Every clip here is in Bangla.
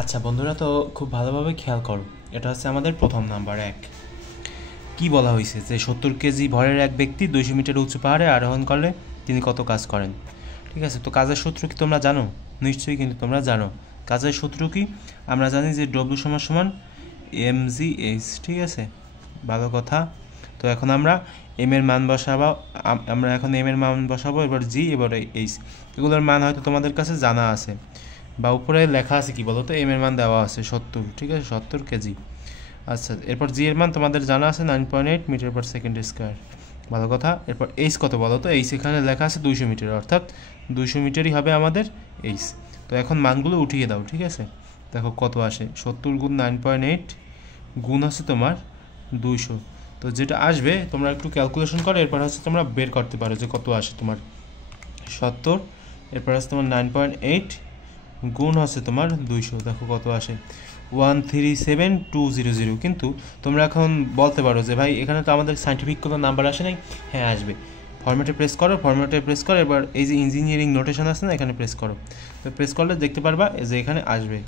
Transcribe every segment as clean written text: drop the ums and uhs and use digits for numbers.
আচ্ছা বন্ধুরা, তো খুব ভালোভাবে খেয়াল করো। এটা হচ্ছে আমাদের প্রথম নাম্বার 1। কি বলা হয়েছে যে 70 কেজি ভরের এক ব্যক্তি 200 মিটার উঁচু পাহাড়ে আরোহণ করলে তিনি কত কাজ করেন। ঠিক আছে, তো কাজের সূত্র কি তোমরা জানো? নিশ্চয়ই কিন্তু তোমরা জানো। কাজের সূত্র কি? আমরা জানি যে ডব্লিউ সমান সমান mgh। ঠিক আছে, ভালো কথা। তো এখন আমরা এম এর মান বসাবো, এবার জি, এবার এইচ। এগুলোর মান হয়তো তোমাদের কাছে জানা আছে বা উপরে লেখা আছে। কি বলো তো, এম এর মান দেওয়া আছে 70। ঠিক আছে, 70 কেজি। আচ্ছা, এরপর জি এর মান তোমাদের জানা আছে 9.8 মিটার পার সেকেন্ড স্কোয়ার। ভালো কথা। এরপর এইচ কত বলো তো? এইচ এখানে লেখা আছে 200 মিটার, অর্থাৎ 200 মিটারই হবে আমাদের এইচ। তো এখন মানগুলো উঠিয়ে দাও। ঠিক আছে, দেখো কত আসে। 70 গুণ 9.8 গুণ আছে তোমার 200। তো যেটা আসবে তোমরা একটু ক্যালকুলেশন করো, এরপর হচ্ছে তোমরা বের করতে পারো যে কত আসে তোমার 70। এরপর আছে তোমার 9.8 গুণ হচ্ছে তোমার 200। দেখো কত আসে 137,200। কিন্তু তোমরা এখন বলতে পারো যে ভাই এখানে তো আমাদের সাইন্টিফিক কোনো নাম্বার আসে নাই। হ্যাঁ আসবে। ফরম্যাটে প্রেস করো, এবার এই যে ইঞ্জিনিয়ারিং নোটেশন আছে না, এখানে প্রেস করো। তো প্রেস করলে দেখতে পারবা যে এখানে আসবে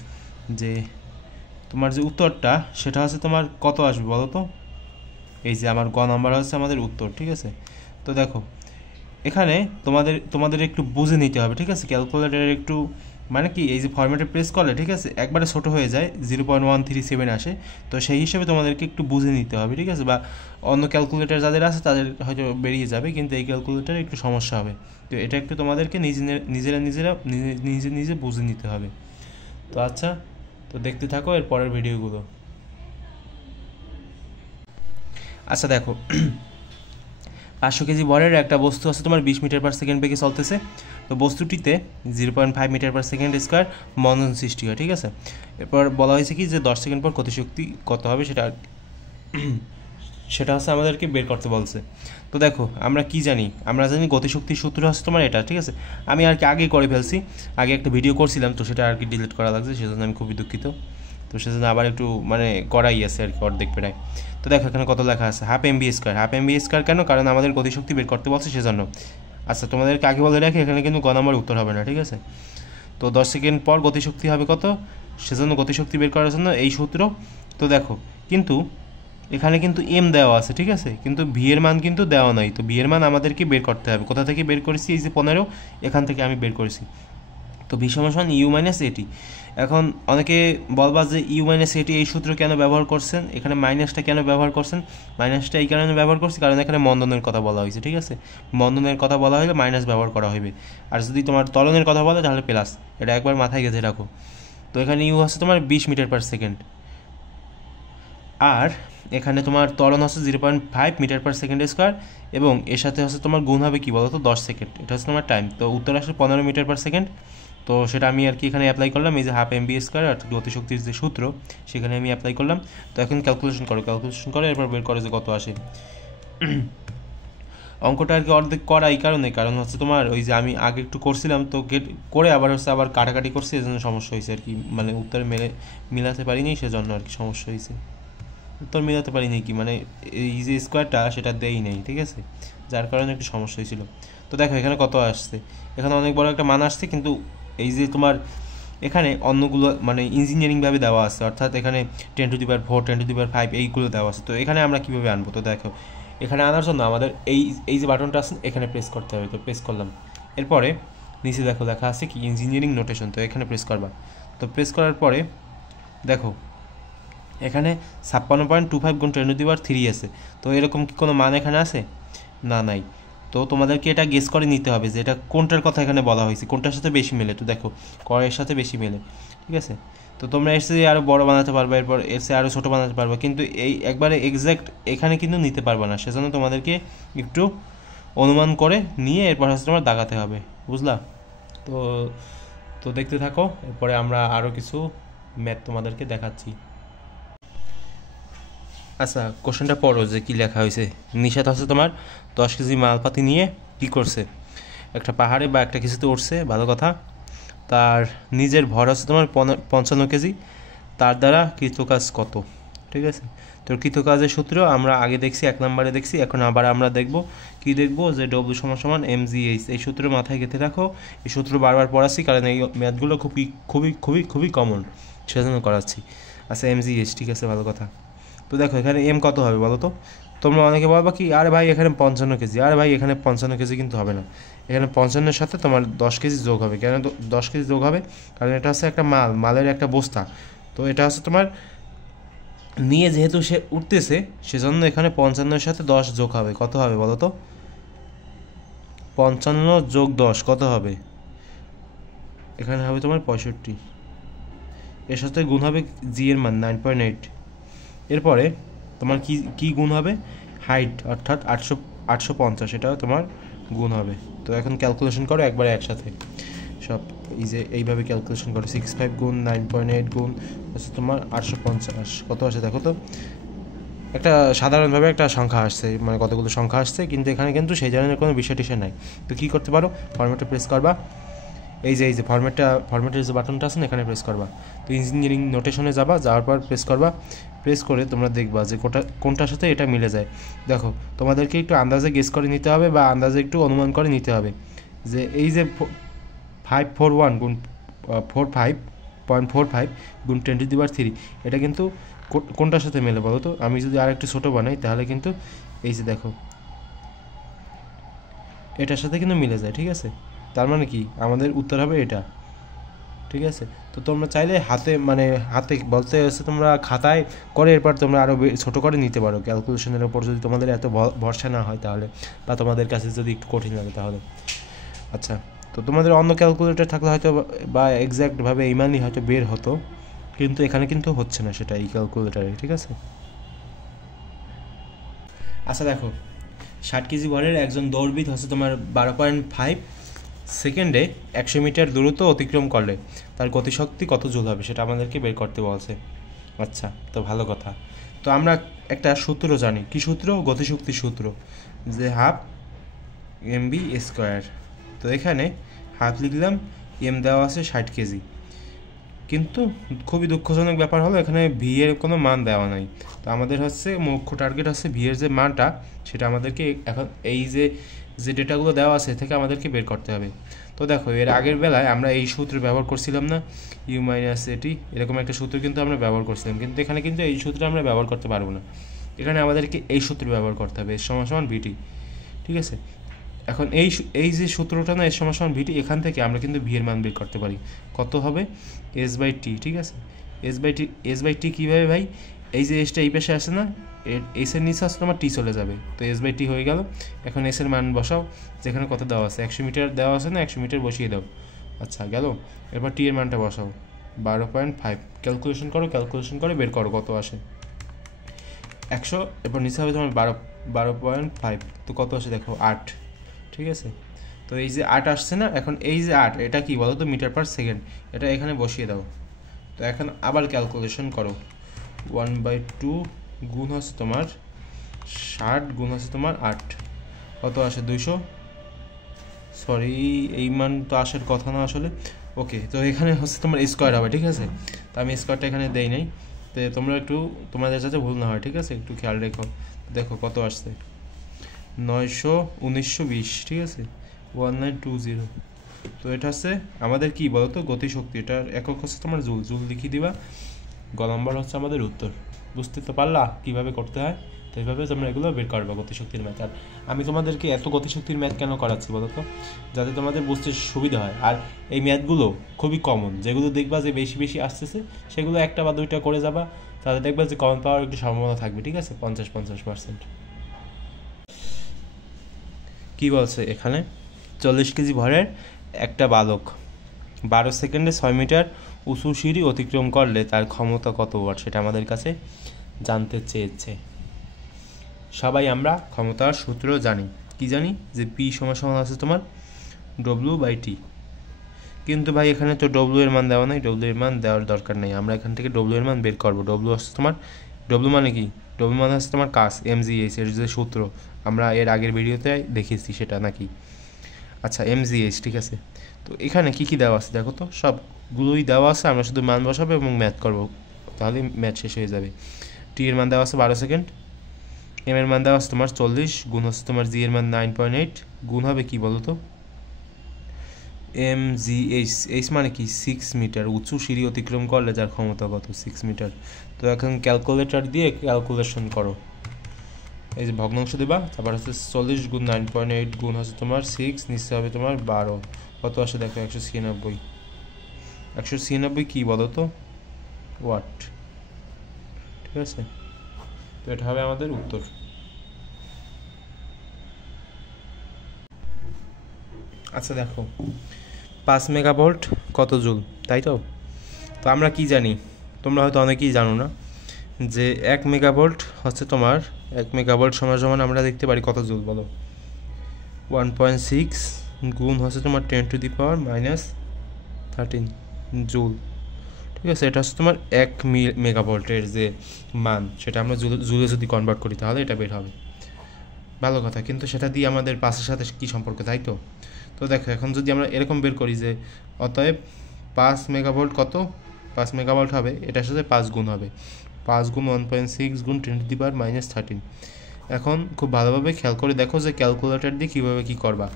যে তোমার যে উত্তরটা সেটা হচ্ছে তোমার কত আসবে বলো তো। এই যে আমার গ নাম্বার হচ্ছে আমাদের উত্তর। ঠিক আছে, তো দেখো এখানে তোমাদের একটু বুঝে নিতে হবে। ঠিক আছে, ক্যালকুলেটার একটু মানে কি, এই যে ফরম্যাটে প্রেস করলে ঠিক আছে একবারে ছোটো হয়ে যায়, 0.137 আসে। তো সেই হিসেবে তোমাদেরকে একটু বুঝে নিতে হবে। ঠিক আছে, বা অন্য ক্যালকুলেটার যাদের আছে তাদের হয়তো বেরিয়ে যাবে, কিন্তু এই ক্যালকুলেটারে একটু সমস্যা হবে। তো এটা একটু তোমাদেরকে নিজে বুঝে নিতে হবে। তো আচ্ছা, তো দেখতে থাকো এর পরের ভিডিওগুলো। আচ্ছা দেখো, 500 কেজি ভরের একটা বস্তু আছে তোমার 20 মিটার পার সেকেন্ড বেগে চলতেছে। তো বস্তুটিতে 0.5 মিটার পার সেকেন্ড স্কোয়ার মন্দন সৃষ্টি হয়। ঠিক আছে, এরপর বলা হয়েছে কি যে 10 সেকেন্ড পর গতিশক্তি কত হবে সেটা হচ্ছে আমাদেরকে বের করতে বলছে। তো দেখো আমরা কি জানি, আমরা জানি গতিশক্তির সূত্র হচ্ছে তোমার এটা। ঠিক আছে, আমি আর কি আগেই করে ফেলছি, আগে একটা ভিডিও করছিলাম, তো সেটা আর কি ডিলিট করা লাগছে, সেজন্য আমি খুবই দুঃখিত। তো সেজন্য আবার একটু মানে করাই আছে আর কি, অর্ধেক প্রায়। তো দেখো এখানে কত লেখা আছে, হাফ এম বি স্কোয়ার। কেন? কারণ আমাদের গতিশক্তি বের করতে বলছে সেজন্য। আচ্ছা তোমাদেরকে আগে বলে রাখি, এখানে কিন্তু গ নম্বর উত্তর হবে না। ঠিক আছে, তো 10 সেকেন্ড পর গতিশক্তি হবে কত, সেজন্য গতিশক্তি বের করার জন্য এই সূত্র। তো দেখো কিন্তু এখানে কিন্তু এম দেওয়া আছে। ঠিক আছে, কিন্তু ভি এর মান কিন্তু দেওয়া নাই। তো ভি এর মান আমাদেরকে বের করতে হবে। কোথা থেকে বের করেছি? এই যে 15, এখান থেকে আমি বের করেছি। তো ভি সমান ইউ মাইনাস এটি। এখন অনেকে বলবা যে ইউ মাইনাস এটি এই সূত্র কেন ব্যবহার করছেন, এখানে মাইনাসটা কেন ব্যবহার করছেন? মাইনাসটা এই কারণে ব্যবহার করছি কারণ এখানে মন্দনের কথা বলা হয়েছে। ঠিক আছে, মন্দনের কথা বলা হলে মাইনাস ব্যবহার করা হবে, আর যদি তোমার ত্বরণের কথা বলে তাহলে প্লাস। এটা একবার মাথায় গেঁথে রাখো। তো এখানে ইউ হচ্ছে তোমার 20 মিটার পার সেকেন্ড, আর এখানে তোমার ত্বরণ হচ্ছে 0.5 মিটার পার সেকেন্ড স্কোয়ার, এবং এর সাথে হচ্ছে তোমার গুণ হবে কি বলো তো, 10 সেকেন্ড। এটা হচ্ছে তোমার টাইম। তো উত্তর আসলে 15 মিটার পার সেকেন্ড। তো সেটা আমি আর কি এখানে অ্যাপ্লাই করলাম, এই যে হাফ এম বি স্কোয়ার অর্থাৎ গতিশক্তির যে সূত্র সেখানে আমি অ্যাপ্লাই করলাম। তো এখন ক্যালকুলেশন করো, এরপর বের করে যে কত আসে। অঙ্কটা আর কি অর্ধেক করা এই কারণ হচ্ছে তোমার ওই যে আমি আগে একটু করছিলাম, তো করে আবার কাটাকাটি করছি, এই জন্য সমস্যা হয়েছে আর কি, মানে উত্তরে মিলাতে পারিনি, সেজন্য আর কি সমস্যা হয়েছে। উত্তর মিলাতে পারিনি কি মানে এই যে স্কোয়ারটা সেটা দেই নাই। ঠিক আছে, যার কারণে একটু সমস্যা হয়েছিল। তো দেখো এখানে কত আসছে, এখানে অনেক বড় একটা মান আসছে, কিন্তু এই যে তোমার এখানে অন্যগুলো মানে ইঞ্জিনিয়ারিংভাবে দেওয়া আছে, অর্থাৎ এখানে 10⁴, 10⁵ এইগুলো দেওয়া আছে। তো এখানে আমরা কীভাবে আনবো? তো দেখো এখানে আনার জন্য আমাদের এই যে বাটনটা আছে এখানে প্রেস করতে হবে। তো প্রেস করলাম, এরপরে নিচে দেখো লেখা আছে কি ইঞ্জিনিয়ারিং নোটেশন। তো এখানে প্রেস করবা। তো প্রেস করার পরে দেখো এখানে 56.25 গুণ 10⁻³ আছে। তো এরকম কি কোনো মান এখানে আছে? না, নাই। তো তোমাদেরকে এটা গেস করে নিতে হবে যে এটা কোনটার কথা এখানে বলা হয়েছে, কোনটার সাথে বেশি মেলে। তো দেখো করের সাথে বেশি মেলে। ঠিক আছে, তো তোমরা এর চেয়ে আরও বড় বানাতে পারবে, এরপর এর চেয়ে আরও ছোটো বানাতে পারবে, কিন্তু এই একবারে এক্স্যাক্ট এখানে কিন্তু নিতে পারবে না। সেজন্য তোমাদেরকে একটু অনুমান করে নিয়ে এরপর হচ্ছে তোমার দাগাতে হবে, বুঝলা? তো তো দেখতে থাকো, এরপরে আমরা আরও কিছু ম্যাথ তোমাদেরকে দেখাচ্ছি। আচ্ছা কোশ্চেনটা পড়ো যে কী লেখা হয়েছে। নিশাত হচ্ছে তোমার 10 কেজি মালপাতি নিয়ে কী করছে, একটা পাহাড়ে বা একটা কিছুতে উঠছে, ভালো কথা। তার নিজের ভর হচ্ছে তোমার 55 কেজি, তার দ্বারা কৃত কাজ কত? ঠিক আছে। তো কৃতকাজের সূত্র আমরা আগে দেখছি, 1 নম্বরে দেখছি, এখন আবার আমরা দেখব কি দেখব যে ডব্লিউ সমান সমান mgh। এই সূত্র মাথায় গেঁথে রাখো, এই সূত্র বারবার পড়াচ্ছি কারণ এই ম্যাথগুলো খুবই খুবই খুবই খুবই কমন, সেজন্য করাচ্ছি। আচ্ছা mgh, ঠিক আছে, ভালো কথা। তো দেখো এখানে এম কত হবে বলো তো। তোমরা অনেকে বলবা কি আরে ভাই এখানে 55 কেজি, আরে ভাই এখানে 55 কেজি কিন্তু হবে না, এখানে 55-এর সাথে তোমার 10 কেজি যোগ হবে। কেন 10 কেজি যোগ হবে? কারণ এটা হচ্ছে একটা মালের একটা বস্তা। তো এটা হচ্ছে তোমার নিয়ে যেহেতু সে উঠতেছে, সেজন্য এখানে 55-এর সাথে 10 যোগ হবে। কত হবে বলো তো? 55 যোগ 10 কত হবে? এখানে হবে তোমার 65। এর সাথে গুণ হবে জি এর মান 9.8। এরপরে তোমার কি কি গুণ হবে? হাইট, অর্থাৎ 850, এটাও তোমার গুণ হবে। তো এখন ক্যালকুলেশন করো একবারে একসাথে সব, এই যে এইভাবে ক্যালকুলেশন করো। 65 গুণ 9.8 গুণ হচ্ছে তোমার 850, কত আসে দেখো তো। একটা সাধারণভাবে একটা সংখ্যা আসছে, মানে কতগুলো সংখ্যা আসছে, কিন্তু এখানে কিন্তু সেই ধরনের কোনো বিষয় টিষয় নাই। তো কী করতে পারো, ফরম্যাটে প্রেস করবা, এই যে ফরম্যাটের যে বাটনটা আছে না, এখানে প্রেস করবা। তো ইঞ্জিনিয়ারিং নোটেশনে যাবা, যাওয়ার পর প্রেস করবা, প্রেস করে তোমরা দেখবা যে কোনটার সাথে এটা মিলে যায়। দেখো তোমাদেরকে একটু আন্দাজে গেস করে নিতে হবে বা আন্দাজে একটু অনুমান করে নিতে হবে যে এই যে 541 গুণ 45.45 গুণ 10⁻³ এটা কিন্তু কোনটার সাথে মেলে বলো তো। আমি যদি আর একটু ছোটো বানাই তাহলে কিন্তু এই যে দেখো এটার সাথে কিন্তু মিলে যায়, ঠিক আছে। তার মানে কি আমাদের উত্তর হবে এটা, ঠিক আছে। তো তোমরা চাইলে হাতে বলতে হচ্ছে তোমরা খাতায় করে এরপর তোমরা আরও ছোটো করে নিতে পারো ক্যালকুলেশনের ওপর, যদি তোমাদের এত ভরসা না হয় তাহলে, বা তোমাদের কাছে যদি একটু কঠিন লাগে তাহলে। আচ্ছা, তো তোমাদের অন্য ক্যালকুলেটর থাকলে হয়তো বা এক্স্যাক্টভাবে এই মানই হয়তো বের হতো, কিন্তু এখানে কিন্তু হচ্ছে না সেটা এই ক্যালকুলেটারে, ঠিক আছে। আচ্ছা দেখো 60 কেজি ভরের একজন দৌড়বিদ হচ্ছে তোমার 12.5 সেকেন্ডে 100 মিটার দূরত্ব অতিক্রম করলে তার গতিশক্তি কত জুল হবে সেটা আমাদেরকে বের করতে বলছে। আচ্ছা, তো ভালো কথা। তো আমরা একটা সূত্র জানি, কি সূত্র? গতিশক্তির সূত্র, যে হাফ mv²। তো এখানে হাফ লিখলাম, এম দেওয়া আছে 60 কেজি, কিন্তু খুবই দুঃখজনক ব্যাপার হলো এখানে ভি এর কোনো মান দেওয়া নাই। তো আমাদের হচ্ছে মুখ্য টার্গেট হচ্ছে ভি এর যে মানটা সেটা আমাদেরকে এখন এই যে ডেটাগুলো দেওয়া আছে থেকে আমাদেরকে বের করতে হবে। তো দেখো এর আগের বেলায় আমরা এই সূত্র ব্যবহার করছিলাম না, ইউ মাইনাস এটি, এরকম একটা সূত্র কিন্তু আমরা ব্যবহার করছিলাম, কিন্তু এখানে কিন্তু এই সূত্র আমরা ব্যবহার করতে পারবো না। এখানে আমাদেরকে এই সূত্র ব্যবহার করতে হবে, এস সমান ভিটি, ঠিক আছে। এখন এই যে সূত্রটা না, এস সমান ভিটি, এখান থেকে আমরা কিন্তু ভি এর মান বের করতে পারি। কত হবে? s/t, ঠিক আছে। s/t কীভাবে ভাই? এই যে এসটা এই পাশে আসে না, এসের নিচে আসলে তোমার টি চলে যাবে, তো s/t হয়ে গেল। এখন এসের মান বসাও, যেখানে কত দেওয়া আছে, 100 মিটার দেওয়া আছে না, 100 মিটার বসিয়ে দাও। আচ্ছা গেল, এরপর টি এর মানটা বসাও 12.5, ক্যালকুলেশন করে বের করো কত আসে। 100, এরপর নিচে হবে তোমার 12.5, তো কত আসে দেখো 8, ঠিক আছে। তো এই যে 8 আসছে না, এখন এই যে 8 এটা কি বলো তো? মিটার পার সেকেন্ড, এটা এখানে বসিয়ে দাও। তো এখন আবার ক্যালকুলেশন করো, 1/2 গুণ হচ্ছে তোমার 60 গুণ হচ্ছে তোমার 8, কত আসে? 200। সরি, এই মান তো আসার কথা না আসলে। ওকে, তো এখানে হচ্ছে তোমার স্কোয়ার হবে, ঠিক আছে। তো আমি স্কোয়ারটা এখানে দেই নাই, তো তোমরা একটু তোমাদের যাতে ভুল না হয়, ঠিক আছে, একটু খেয়াল রেখো। দেখো কত আসছে, 91920, ঠিক আছে, 1920। তো এটা হচ্ছে আমাদের কি বলতো? গতিশক্তি। এটার একক হচ্ছে তোমার জুল, লিখিয়ে দিবা, গ নম্বর হচ্ছে আমাদের উত্তর। বুঝতে তো পারলা কীভাবে করতে হয়? তো এইভাবে তোমরা এগুলো বের করবা গতিশক্তির ম্যাথ। আর আমি তোমাদেরকে এত গতিশক্তির ম্যাথ কেন করাচ্ছি বলো তো? যাতে তোমাদের বুঝতে সুবিধা হয়। আর এই ম্যাথগুলো খুবই কমন, যেগুলো দেখবা যে বেশি বেশি আসতেছে সেগুলো একটা বা দুইটা করে যাবা, তাহলে দেখবা যে কমন পাওয়ার একটু সম্ভাবনা থাকবে, ঠিক আছে, 50-50%। কী বলছে এখানে? 40 কেজি ভরের একটা বালক 12 সেকেন্ডে 6 মিটার উঁচু সিঁড়ি অতিক্রম করলে তার ক্ষমতা কত ওয়াট সেটা আমাদের কাছে জানতে চেয়েছে। সবাই আমরা ক্ষমতার সূত্র জানি, কি জানি? যে পি সমান আছে তোমার W/T। কিন্তু ভাই এখানে তো ডব্লিউ এর মান দেওয়া নাই, ডব্লিউ এর মান দেওয়ার দরকার নেই, আমরা এখান থেকে ডব্লিউ এর মান বের করবো। ডব্লিউ হচ্ছে তোমার, ডব্লিউ মানে কি? ডব্লিউ মানে হচ্ছে তোমার কাজ, mgh এর যে সূত্র আমরা এর আগের ভিডিওতে দেখিয়েছি সেটা নাকি। আচ্ছা mgh, ঠিক আছে। তো এখানে কি কি দেওয়া আছে দেখো তো, সবগুলোই দেওয়া আছে, আমরা শুধু মান বসাবো এবং ম্যাথ করবো, তাহলে ম্যাথ শেষ হয়ে যাবে। টি এর মান দেওয়া আছে 12 সেকেন্ড, এম এর মান দেওয়া আছে তোমার 40, গুণ হচ্ছে তোমার জি এর মান 9.8, গুণ হবে কি বলো তো এম জি এইচ মানে কি 6 মিটার, উঁচু সিঁড়ি অতিক্রম করলে যার ক্ষমতা কত 6 মিটার। তো এখন ক্যালকুলেটর দিয়ে ক্যালকুলেশন করো, এই যে ভগ্নাংশ দেবা, তারপর হচ্ছে 40 গুণ 9.8 গুণ হচ্ছে তোমার 6, নিচে হবে তোমার 12, কত আসে দেখো 196। 196 কি বলো তো ওয়াট, ঠিক আছে। তো এটা হবে আমাদের উত্তর। আচ্ছা দেখো 5 মেগাভোল্ট কত জুল, তাই তো। তো আমরা কি জানি, তোমরা হয়তো অনেকেই জানো না, যে 1 মেগাভোল্ট হচ্ছে তোমার 1 মেগাভোল্ট সমান সমান আমরা দেখতে পারি কত জুল বলো, 1.6 গুণ হচ্ছে তোমার 10⁻⁻13 জুল, ঠিক আছে। এটা হচ্ছে তোমার 1 মেগাভোল্টের যে মান, সেটা আমরা জুলে যদি কনভার্ট করি তাহলে এটা বের হবে, ভালো কথা। কিন্তু সেটা দিয়ে আমাদের পাসের সাথে কী সম্পর্ক, তাই তো। তো দেখো এখন যদি আমরা এরকম বের করি যে অতএব 5 মেগাভোল্ট কত, 5 মেগাভোল্ট হবে এটার সাথে 5 গুণ হবে, 5 গুণ 1.6 গুণ 10⁻⁻13। এখন খুব ভালোভাবে খেয়াল করে দেখো যে ক্যালকুলেটর দিয়ে কীভাবে কী করবা।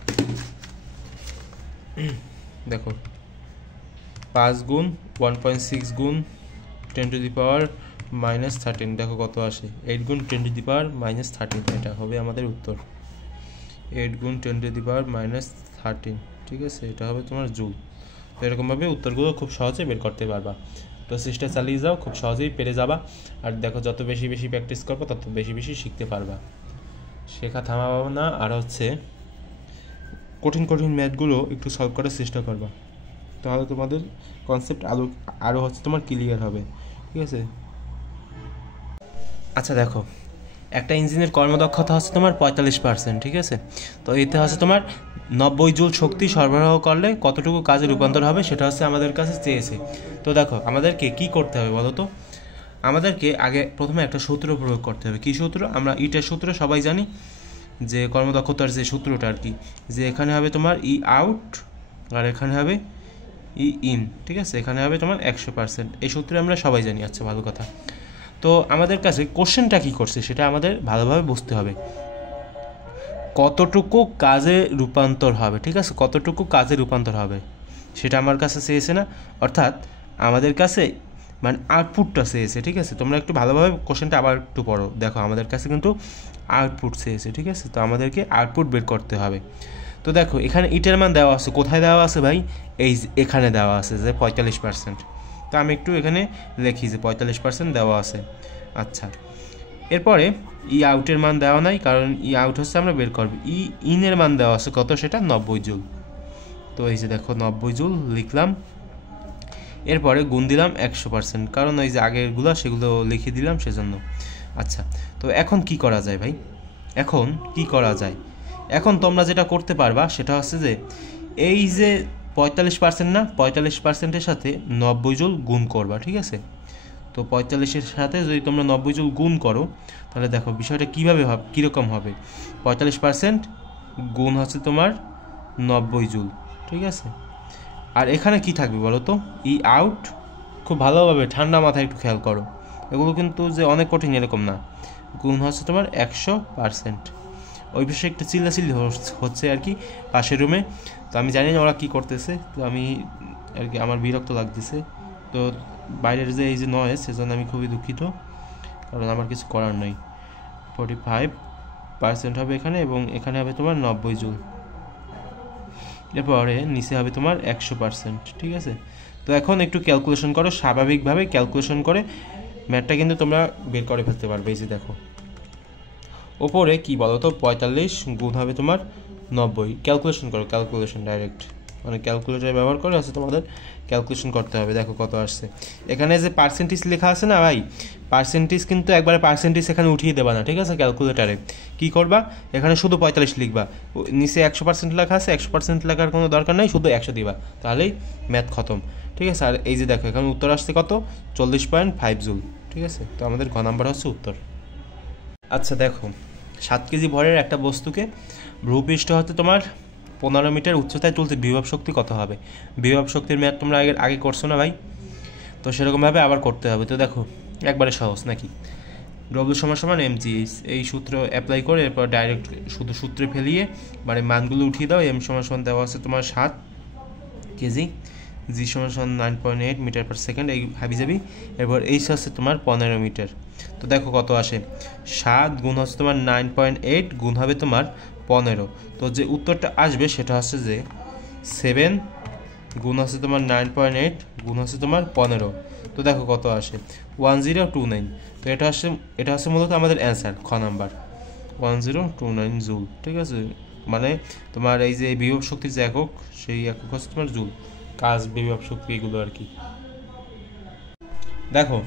দেখো 5 গুণ 1.6 গুণ 10⁻⁻13, দেখো কত আসে 8 গুণ 10⁻⁻13, এটা হবে আমাদের উত্তর। 8 গুণ 10⁻⁻13, ঠিক আছে, এটা হবে তোমার জুল। তো এরকমভাবে উত্তরগুলো খুব সহজে বের করতে পারবা। তো চেষ্টা চালিয়ে যাও, খুব সহজেই পেরে যাবা। আর দেখো যত বেশি বেশি প্র্যাকটিস করবো তত বেশি বেশি শিখতে পারবা, শেখা থামাবো না। আর হচ্ছে কঠিন কঠিন ম্যাথগুলো একটু সলভ করার চেষ্টা করবা, তাহলে তোমাদের কনসেপ্ট আরও হচ্ছে তোমার ক্লিয়ার হবে, ঠিক আছে। আচ্ছা দেখো একটা ইঞ্জিনের কর্মদক্ষতা হচ্ছে তোমার 45%, ঠিক আছে। তো এতে হচ্ছে তোমার 90 জুল শক্তি সরবরাহ করলে কতটুকু কাজে রূপান্তর হবে সেটা হচ্ছে আমাদের কাছে চেয়েছে। তো দেখো আমাদেরকে কি করতে হবে বলো তো, আমাদেরকে আগে প্রথমে একটা সূত্র প্রয়োগ করতে হবে। কী সূত্র, আমরা ইটার সূত্র সবাই জানি, যে কর্মদক্ষতার যে সূত্রটা আর কি, যে এখানে হবে তোমার ই আউট আর এখানে হবে ই ইন, ঠিক আছে, এখানে হবে তোমার 100%। এই সূত্রে আমরা সবাই জানি, আচ্ছা ভালো কথা। তো আমাদের কাছে কোশ্চেনটা কী করছে সেটা আমাদের ভালোভাবে বুঝতে হবে, কতটুকু কাজে রূপান্তর হবে, ঠিক আছে, কতটুকু কাজে রূপান্তর হবে সেটা আমার কাছে চেয়েছে না, অর্থাৎ আমাদের কাছে মানে আউটপুটটা চেয়েছে, ঠিক আছে। তোমরা একটু ভালোভাবে কোশ্চেনটা আবার একটু পড়ো, দেখো আমাদের কাছে কিন্তু আউটপুট চেয়েছে, ঠিক আছে। তো আমাদেরকে আউটপুট বের করতে হবে। তো দেখো এখানে ইটের মান দেওয়া আছে, কোথায় দেওয়া আছে ভাই, এই এখানে দেওয়া আছে যে 45%। তো আমি একটু এখানে লিখি যে 45% দেওয়া আছে। আচ্ছা এরপরে ই আউটের মান দেওয়া নাই, কারণ ই আউট হচ্ছে আমরা বের করব। ই ইনের মান দেওয়া আছে কত, সেটা 90 জুল। তো এই যে দেখো 90 জুল লিখলাম, এরপরে গুণ দিলাম 100%, কারণ ওই যে আগেরগুলো সেগুলো লিখে দিলাম সেজন্য। আচ্ছা তো এখন কি করা যায় ভাই, এখন কি করা যায়, এখন তোমরা যেটা করতে পারবা সেটা হচ্ছে যে এই যে 45% না, 45%-এর সাথে 90 জুল গুণ করবা, ঠিক আছে। তো 45-এর সাথে যদি তোমরা 90 জুল গুণ করো তাহলে দেখো বিষয়টা কীভাবে হবে, কীরকম হবে, 45% গুণ হচ্ছে তোমার 90 জুল, ঠিক আছে। আর এখানে কি থাকবে বলো তো, ই আউট, খুব ভালোভাবে ঠান্ডা মাথায় একটু খেয়াল করো, এগুলো কিন্তু যে অনেক কঠিন এরকম না, গুণ হচ্ছে তোমার 100%। ওই বিষয়ে একটু চিল্লাচিল্লি হচ্ছে আর কি পাশের রুমে, তো আমি জানি না ওরা কী করতেছে, তো আমি আর কি আমার বিরক্ত লাগতেছে। তো বাইরের যে এই যে নয়েজ সেজন্য আমি খুবই দুঃখিত, কারণ আমার কিছু করার নেই। 45% হবে এখানে, এবং এখানে হবে তোমার 90 জুল, এরপরে নিচে হবে তোমার 100%, ঠিক আছে। তো এখন একটু ক্যালকুলেশন করো, স্বাভাবিকভাবে ক্যালকুলেশন করে ম্যাথটা কিন্তু তোমরা বের করে ফেলতে পারবে। এই যে দেখো ওপরে কি বলো তো 45 গুণ হবে তোমার 90, ক্যালকুলেশন করো, ক্যালকুলেশন ডাইরেক্ট মানে ক্যালকুলেটর ব্যবহার করে আছে তোমাদের ক্যালকুলেশন করতে হবে। দেখো কত আসছে, এখানে যে পার্সেন্টেজ লেখা আছে না ভাই, পার্সেন্টেজ কিন্তু একবারে পার্সেন্টেজ এখানে উঠিয়ে দেবা না, ঠিক আছে। ক্যালকুলেটারে কি করবা, এখানে শুধু 45 লিখবা, নিচে 100% লেখা আছে, 100% লেখার কোনো দরকার নেই, শুধু 100 দিবা, তাহলেই ম্যাথ খতম, ঠিক আছে। আর এই যে দেখো এখানে উত্তর আসছে কত, 40.5 জুল, ঠিক আছে। তো আমাদের ঘ নাম্বার হচ্ছে উত্তর। আচ্ছা দেখো 7 কেজি ভরের একটা বস্তুকে ভূপৃষ্ঠ হতে তোমার 15 মিটার উচ্চতায় তুলতে বিভব শক্তি কত হবে। বিভব শক্তির ম্যাথ তোমরা আগে করছো না ভাই, তো সেরকমভাবে আবার করতে হবে। তো দেখো একবারে সহজ নাকি, ডব্লিউ সমান সমান mgh, এই সূত্র অ্যাপ্লাই করে এরপর ডাইরেক্ট শুধু সূত্রে ফেলিয়ে মানে মানগুলো উঠিয়ে দাও। এম সমান সমান দেওয়া আছে তোমার 7 কেজি, জি সমান সমান 9.8 মিটার পার সেকেন্ড, এই হাবি যাবি। এরপর এইচ হচ্ছে তোমার 15 মিটার। তো দেখো কত আসে, 7 গুণ হচ্ছে তোমার 9.8 গুণ হবে তোমার 15। তো যে উত্তরটা আসবে সেটা হচ্ছে যে 7 গুণ হচ্ছে তোমার 9.8 গুণ হচ্ছে তোমার 15। তো দেখো কত আসে 1029। তো এটা হচ্ছে মূলত আমাদের অ্যান্সার খ নাম্বার 1029 জুল। ঠিক আছে, মানে তোমার এই যে বিভব শক্তির যে একক সেই একক হচ্ছে তোমার জুল, কাজ বিভব শক্তি এগুলো আর কি। দেখো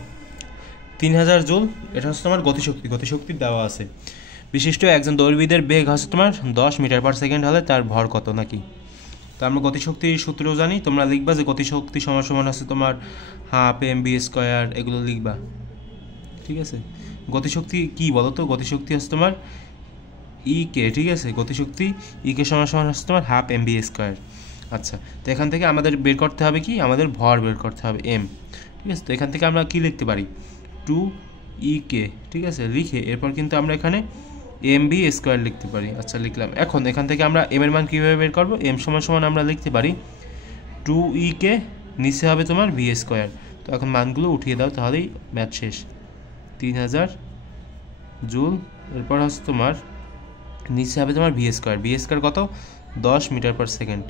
3000 জুল, এটা হচ্ছে তোমার গতিশক্তি দেওয়া আছে। বিশিষ্ট একজন দৌড়বিদের বেগ হচ্ছে তোমার 10 মিটার পার সেকেন্ড হলে তার ভর কত নাকি। তো আমরা গতিশক্তির সূত্রও জানি, তোমরা লিখবা যে গতিশক্তি সমান সমান আছে তোমার হাফ mv স্কোয়ার, এগুলো লিখবা। ঠিক আছে, গতিশক্তি কি বলো তো, গতিশক্তি হচ্ছে তোমার কে। ঠিক আছে, গতিশক্তি কে সমান সমান হচ্ছে তোমার হাফ mv স্কোয়ার। আচ্ছা, তো এখান থেকে আমাদের বের করতে হবে কি, আমাদের ভর বের করতে হবে এম। ঠিক আছে, তো এখান থেকে আমরা কি লিখতে পারি 2ek। ঠিক আছে, লিখে এরপর কিন্তু আমরা এখানে mv স্কোয়ার লিখতে পারি। আচ্ছা, লিখলাম। এখন এখান থেকে আমরা এম এর মান কীভাবে বের করবো, এম সমান সমান আমরা লিখতে পারি 2ek, নিচে হবে তোমার ভি স্কোয়ার। তো এখন মানগুলো উঠিয়ে দাও, তাহলেই ম্যাথ শেষ। 3000 জুল, এরপর হচ্ছে তোমার নিচে হবে তোমার ভি স্কোয়ার কত 10 মিটার পার সেকেন্ড।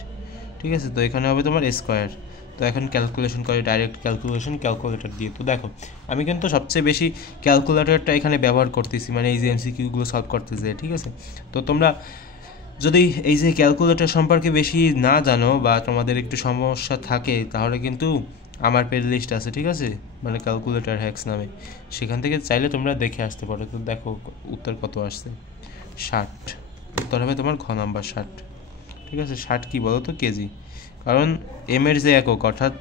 ঠিক আছে, তো এখানে হবে তোমার স্কোয়ার। তো এখন ক্যালকুলেশন করে ডাইরেক্ট ক্যালকুলেটর দিয়ে। তো দেখো আমি কিন্তু সবচেয়ে বেশি ক্যালকুলেটরটা এখানে ব্যবহার করতেছি, মানে এই যে এমসিকিউগুলো সলভ করতেছে। ঠিক আছে, তো তোমরা যদি এই যে ক্যালকুলেটর সম্পর্কে বেশি না জানো বা তোমাদের একটু সমস্যা থাকে, তাহলে কিন্তু আমার প্লে লিস্ট আছে। ঠিক আছে, মানে ক্যালকুলেটর হ্যাক্স নামে, সেখান থেকে চাইলে তোমরা দেখে আসতে পারো। তো দেখো উত্তর কত আসছে, 60। উত্তর হবে তোমার ঘ নাম্বার 60। ঠিক আছে, 60 কি বলো তো কেজি, কারণ এম এর যে একক অর্থাৎ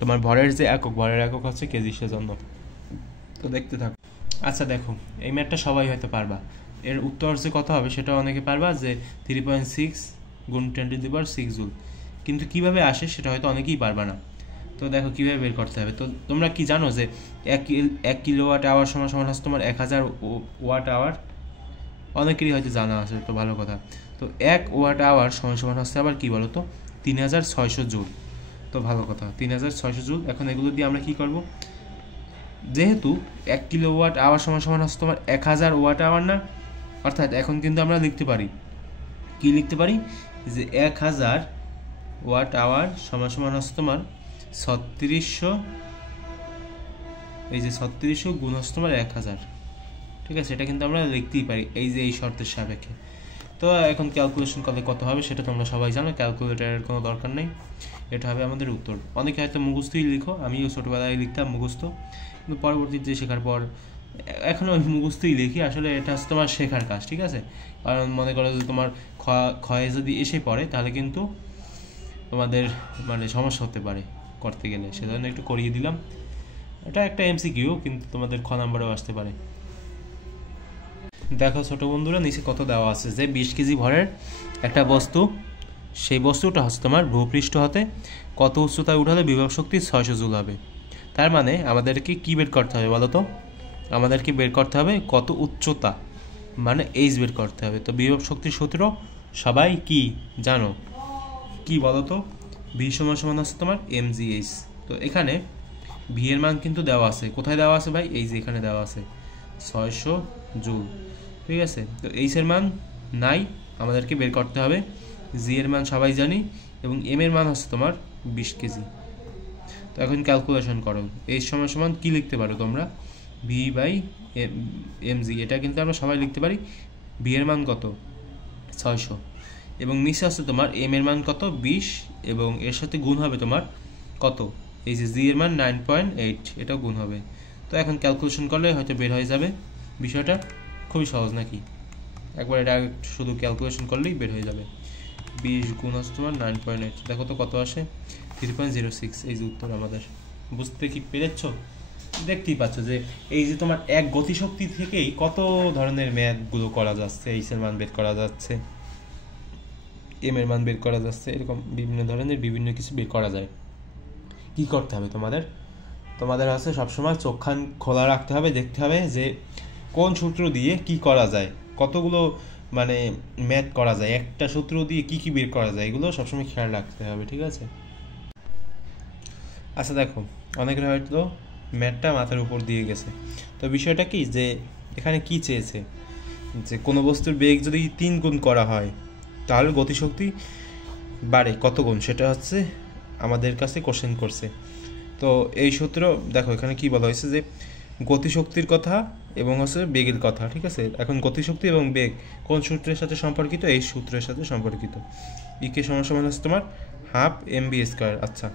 তোমার ভরের যে একক, ভরের একক হচ্ছে কেজি, সেজন্য। তো দেখতে থাকো। আচ্ছা দেখো, এই ম্যাথটা সবাই হয়তো পারবা, এর উত্তর যে কত হবে সেটা অনেকে পারবা, যে 3.6 গুণ 10⁶ জুল। কিন্তু কিভাবে আসে সেটা হয়তো অনেকেই পারবা না। তো দেখো কীভাবে বের করতে হবে। তো তোমরা কি জানো যে 1 কিলোওয়াট আওয়ার সমান সমান হচ্ছে তোমার 1000 ওয়াট আওয়ার, অনেকেরই হয়তো জানা আছে, তো ভালো কথা। তো 1 ওয়াট আওয়ার সমান সমান হচ্ছে আবার কি বলো তো 3600 জুল। তো ভালো কথা, 3600 জুল। এখন এগুলো দিয়ে আমরা কি করব, যেহেতু 1 কিলোওয়াট আওয়ার সমান সমান হচ্ছে তোমার 1000 ওয়াট আওয়ার না, অর্থাৎ এখন কিন্তু আমরা লিখতে পারি কি লিখতে পারি, যে 1000 ওয়াট আওয়ার সমান সমান হচ্ছে তোমার 3600, এই যে 3600 গুণ হচ্ছে তোমার 1000। ঠিক আছে, এটা কিন্তু আমরা লিখতেই পারি এই যে এই শর্তের সাপেক্ষে। তো এখন ক্যালকুলেশন করলে কত হবে সেটা তোমরা সবাই জানো, ক্যালকুলেটারের কোনো দরকার নেই, এটা হবে আমাদের উত্তর। অনেকে হয়তো মুখস্থই লিখো, আমিও ছোটোবেলায় লিখতাম মুখস্থ, কিন্তু পরবর্তীতে শেখার পর এখনও আমি মুখস্থই লিখি। আসলে এটা হচ্ছে তোমার শেখার কাজ। ঠিক আছে, কারণ মনে করো যে তোমার ক্ষয়ে যদি এসে পড়ে তাহলে কিন্তু তোমাদের মানে সমস্যা হতে পারে করতে গেলে, সেজন্য একটু করিয়ে দিলাম। এটা একটা এমসিকিউ, কিন্তু তোমাদের খ নাম্বারেও আসতে পারে। দেখো ছোট বন্ধুরা, নিচে কত দেওয়া আছে, যে 20 কেজি ভরের একটা বস্তু, সেই বস্তুটা হচ্ছে তোমার ভূপৃষ্ঠ হতে কত উচ্চতায় উঠালে বিভব শক্তি 600 জুল হবে। তার মানে আমাদেরকে কি বের করতে হবে বলো তো, আমাদেরকে বের করতে হবে কত উচ্চতা, মানে এইচ বের করতে হবে। তো বিভব শক্তির সূত্র সবাই কি জানো, কি বলো তো, ভি সমান সমান আছে তোমার mgh। তো এখানে ভি এর মান কিন্তু দেওয়া আছে, কোথায় দেওয়া আছে ভাই, এই যে এখানে দেওয়া আছে 600 জুল। ঠিক আছে, তো এইচ এর মান নাই, আমাদেরকে বের করতে হবে। জি এর মান সবাই জানি, এবং এম এর মান হচ্ছে তোমার 20 কেজি। তো এখন ক্যালকুলেশন করো, এইচ সমান সমান কী লিখতে পারো তোমরা, ভি বাই mg, এটা কিন্তু আমরা সবাই লিখতে পারি। ভি এর মান কত 600, এবং নিচে আছে তোমার এম এর মান কত 20, এবং এর সাথে গুণ হবে তোমার কত, এই যে জি এর মান 9.8, এটাও গুণ হবে। তো এখন ক্যালকুলেশন করলে হয়তো বের হয়ে যাবে। বিষয়টা খুবই সহজ নাকি, একবারে ডাইরেক্ট শুধু ক্যালকুলেশন করলেই বের হয়ে যাবে। 20 গুণ হচ্ছে তোমার 9.8, দেখো তো কত আসে 3.06, এই যে উত্তর আমাদের। বুঝতে কি পেরেছ, দেখতেই পাচ্ছ যে এই যে তোমার এক গতিশক্তি থেকেই কত ধরনের ম্যাথগুলো করা যাচ্ছে, এইচ এর মান বের করা যাচ্ছে, এম এর মান বের করা যাচ্ছে, এরকম বিভিন্ন ধরনের বিভিন্ন কিছু বের করা যায়। কি করতে হবে তোমাদের, তোমাদের হচ্ছে সবসময় চোখ কান খোলা রাখতে হবে, দেখতে হবে যে কোন সূত্র দিয়ে কি করা যায়, কতগুলো মানে ম্যাথ করা যায়, একটা সূত্র দিয়ে কি কি বের করা যায়, এগুলো সবসময় খেয়াল রাখতে হবে, ঠিক আছে। আচ্ছা দেখো, অনেকের হয়তো ম্যাথটা মাথার উপর দিয়ে গেছে। তো বিষয়টা কি যে এখানে কি চেয়েছে, যে কোনো বস্তুর বেগ যদি 3 গুণ করা হয় তাহলে গতিশক্তি বাড়ে কত গুণ, সেটা হচ্ছে আমাদের কাছে কোশ্চেন করছে। তো এই সূত্র দেখো এখানে কি বলা হয়েছে যে গতিশক্তির কথা এবং হচ্ছে বেগের কথা, ঠিক আছে। এখন গতিশক্তি এবং বেগ কোন সূত্রের সাথে সম্পর্কিত, এই সূত্রের সাথে সম্পর্কিত। ইকে সমান সমান হচ্ছে তোমার হাফ mv স্কয়ার। আচ্ছা,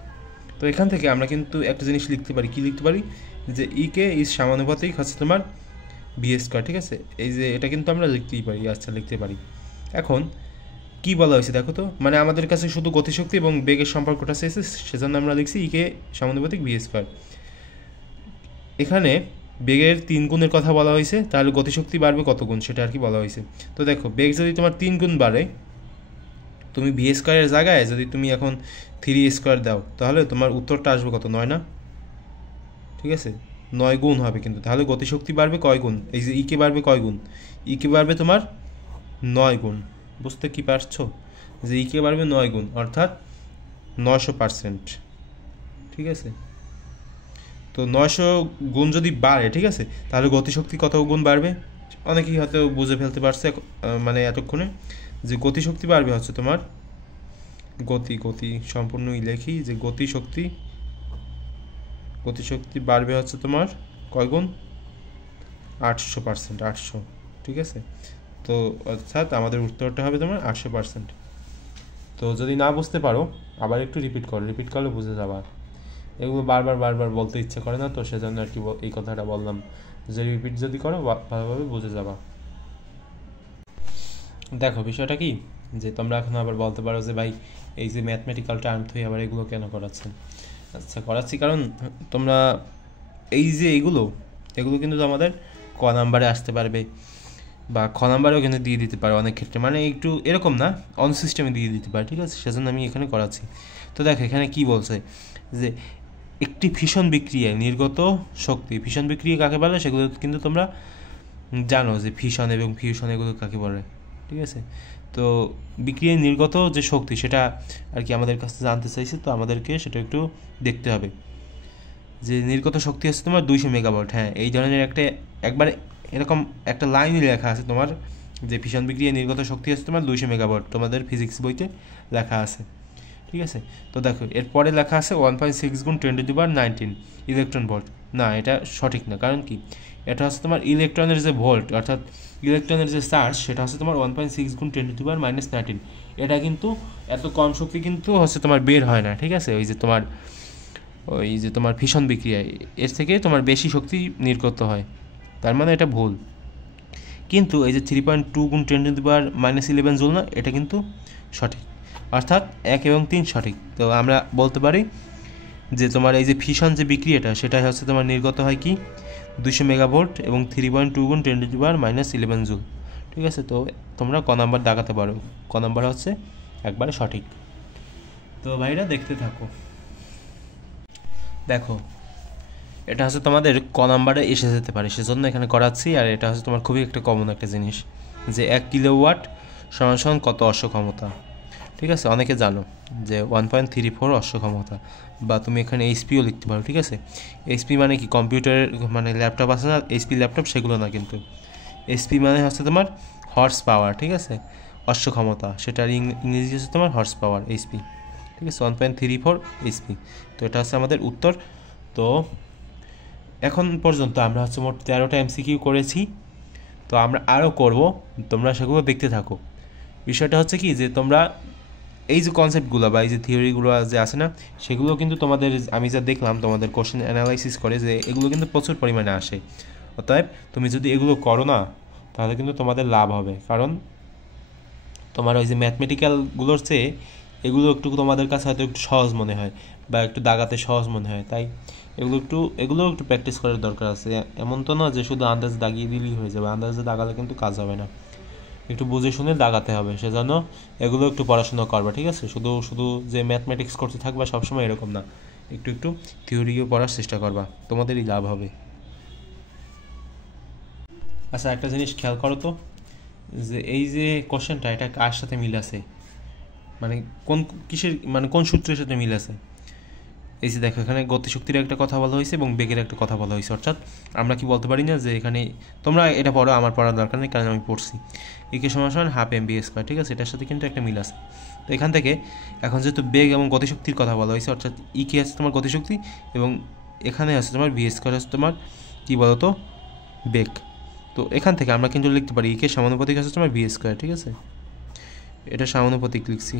তো এখান থেকে আমরা কিন্তু একটা জিনিস লিখতে পারি, কি লিখতে পারি, যে ইকে ইজ সমানুপাতিক হচ্ছে তোমার বি স্কয়ার, ঠিক আছে। এই যে এটা কিন্তু আমরা লিখতেই পারি, আচ্ছা লিখতে পারি। এখন কি বলা হয়েছে দেখো তো, মানে আমাদের কাছে শুধু গতিশক্তি এবং বেগের সম্পর্কটা চেয়েছে, সেজন্য আমরা লিখছি ইকে সমানুপাতিক বি স্কয়ার। এখানে বেগের 3 গুণের কথা বলা হয়েছে, তাহলে গতিশক্তি বাড়বে কত গুণ সেটা আর কি বলা হয়েছে। তো দেখো বেগ যদি তোমার 3 গুণ বাড়ে, তুমি ভি স্কয়ারের জায়গায় যদি তুমি এখন 3 স্কয়ার দাও, তাহলে তোমার উত্তরটা আসবে কত, 9 না, ঠিক আছে। 9 গুণ হবে কিন্তু, তাহলে গতিশক্তি বাড়বে কয় গুণ, এই যে ইকে বাড়বে কয় গুণ, ইকে বাড়বে তোমার 9 গুণ। বুঝতে কি পারছো, যে ইকে বাড়বে 9 গুণ, অর্থাৎ 900%, ঠিক আছে। তো 900 গুণ যদি বাড়ে, ঠিক আছে, তাহলে গতিশক্তি কত গুণ বাড়বে, অনেকেই হয়তো বুঝে ফেলতে পারছে মানে এতক্ষণে, যে গতিশক্তি বাড়বে হচ্ছে তোমার গতি সম্পূর্ণই লেখি, যে গতিশক্তি বাড়বে হচ্ছে তোমার কয় গুণ, 800%, 800, ঠিক আছে। তো অর্থাৎ আমাদের উত্তরটা হবে তোমার 800%। তো যদি না বুঝতে পারো আবার একটু রিপিট করলে বুঝে যাবা। এগুলো বারবার বলতে ইচ্ছে করে না, তো সেজন্য আর কি এই কথাটা বললাম, যে রিপিট যদি করো ভালোভাবে বুঝে যাবা। দেখো বিষয়টা কি, যে তোমরা এখন আবার বলতে পারো যে ভাই এই যে ম্যাথমেটিক্যাল টার্ম থেকে আবার এগুলো কেন করাচ্ছেন। আচ্ছা, করাচ্ছি কারণ তোমরা এই যে এগুলো কিন্তু আমাদের ক নাম্বারে আসতে পারবে, বা খ নাম্বারেও কিন্তু দিয়ে দিতে পারে অনেক ক্ষেত্রে, মানে একটু এরকম না, অন সিস্টেমে দিয়ে দিতে পারে, ঠিক আছে। সেজন্য আমি এখানে করাচ্ছি। তো দেখো এখানে কি বলছে, যে একটি ফিশন বিক্রিয়ায় নির্গত শক্তি, ফিশন বিক্রিয়া কাকে বলে সেগুলো কিন্তু তোমরা জানো, যে ফিশন এবং ফিউশন এগুলো কাকে বলে, ঠিক আছে। তো বিক্রিয়ায় নির্গত যে শক্তি সেটা আর কি আমাদের কাছে জানতে চাইছে, তো আমাদেরকে সেটা একটু দেখতে হবে। যে নির্গত শক্তি আছে তোমার 200 মেগাওয়াট, হ্যাঁ এই ধরনের একবার এরকম একটা লাইনই লেখা আছে তোমার, যে ফিশন বিক্রিয়ায় নির্গত শক্তি আছে তোমার 200 মেগাওয়াট, তোমাদের ফিজিক্স বইতে লেখা আছে, ঠিক আছে। তো দেখো এরপরে লেখা আছে 1.6 গুণ 10⁻19 ইলেকট্রন ভোল্ট। না, এটা সঠিক না, কারণ কি, এটা হচ্ছে তোমার ইলেকট্রনের যে ভোল্ট, অর্থাৎ ইলেকট্রনের যে চার্জ, সেটা হচ্ছে তোমার 1.6 গুণ 10⁻19। এটা কিন্তু এত কম শক্তি কিন্তু হচ্ছে তোমার বের হয় না, ঠিক আছে। ওই যে তোমার ফিশন বিক্রিয়ায় এর থেকে তোমার বেশি শক্তি নির্গত হয়, তার মানে এটা ভুল। কিন্তু এই যে 3.2 গুণ 10⁻11 জুল না, এটা কিন্তু সঠিক, অর্থাৎ 1 এবং 3 সঠিক। তো আমরা বলতে পারি যে তোমার এই যে ফিশন যে বিক্রিয়াটা, সেটা হচ্ছে তোমার নির্গত হয় কি 200 মেগাভোল্ট এবং 3.2 গুণ 10⁻11 জুল, ঠিক আছে। তো তোমরা ক নাম্বার দাগাতে পারো, ক নাম্বার হচ্ছে একবারে সঠিক। তো ভাইরা দেখতে থাকো। দেখো এটা হচ্ছে তোমাদের ক নাম্বারে এসে যেতে পারে, সেজন্য এখানে করাচ্ছি। আর এটা হচ্ছে তোমার খুবই একটা কমন একটা জিনিস, যে 1 কিলোওয়াট সমান কত অশ্ব ক্ষমতা, ঠিক আছে। অনেকে জানো যে 1.34 অশ্ব ক্ষমতা, বা তুমি এখানে এইচপিও লিখতে পারো, ঠিক আছে। এইচপি মানে কি, কম্পিউটারের মানে ল্যাপটপ আছে না এইচপি ল্যাপটপ, সেগুলো না কিন্তু। এইচপি মানে হচ্ছে তোমার হর্স পাওয়ার, ঠিক আছে, অশ্ব ক্ষমতা, সেটার ইংরেজি হচ্ছে তোমার হর্স পাওয়ার, এইচপি, ঠিক আছে। 1.34 এইচপি। তো এটা হচ্ছে আমাদের উত্তর। তো এখন পর্যন্ত আমরা হচ্ছে মোট 13টা এমসিকিউ করেছি, তো আমরা আরও করব, তোমরা সেগুলো দেখতে থাকো। বিষয়টা হচ্ছে কি, যে তোমরা এই যে কনসেপ্টগুলো বা এই যে থিওরিগুলো যে আছে না, সেগুলো কিন্তু তোমাদের আমি যা দেখলাম তোমাদের কোশ্চেন অ্যানালাইসিস করে, যে এগুলো কিন্তু প্রচুর পরিমাণে আসে। অতএব তুমি যদি এগুলো করো না, তাহলে কিন্তু তোমাদের লাভ হবে, কারণ তোমার ওই যে ম্যাথমেটিক্যালগুলোর চেয়ে এগুলো একটু তোমাদের কাছে হয়তো একটু সহজ মনে হয়, বা একটু দাগাতে সহজ মনে হয়, তাই এগুলো একটু প্র্যাকটিস করার দরকার আছে। এমন তো না যে শুধু আন্দাজ দাগিয়ে দিলেই হয়ে যাবে, আন্দাজে দাগালে কিন্তু কাজ হবে না, একটু বুঝে শুনে দাগাতে হবে। সেজন্য এগুলো একটু পড়াশোনা করবা, ঠিক আছে। শুধু যে ম্যাথমেটিক্স করতে থাকবা সবসময় এরকম না, একটু থিওরিও পড়ার চেষ্টা করবা, তোমাদেরই লাভ হবে। আচ্ছা একটা জিনিস খেয়াল করো তো, যে এই যে কোশ্চেনটা এটা কার সাথে মিল আছে, মানে কোন কিসের মানে কোন সূত্রের সাথে মিল আছে। এই যে দেখো এখানে গতিশক্তির একটা কথা বলা হয়েছে এবং বেগের একটা কথা বলা হয়েছে, অর্থাৎ আমরা কি বলতে পারি না যে এখানে, তোমরা এটা পড়ো, আমার পড়ার দরকার নেই কারণ আমি পড়ছি, ইকে সমান সমান হাফ এম বি স্কোয়ার, ঠিক আছে, এটার সাথে কিন্তু একটা মিল আছে। তো এখান থেকে এখন যেহেতু বেগ এবং গতিশক্তির কথা বলা হয়েছে, অর্থাৎ ইকে আছে তোমার গতিশক্তি এবং এখানে আছে তোমার বি স্কোয়ার আছে তোমার কী বলো তো বেগ। তো এখান থেকে আমরা কিন্তু লিখতে পারি ইকে সমানুপাতিক আছে তোমার বি স্কোয়ার, ঠিক আছে, এটা সমানুপাতিক লিখছি,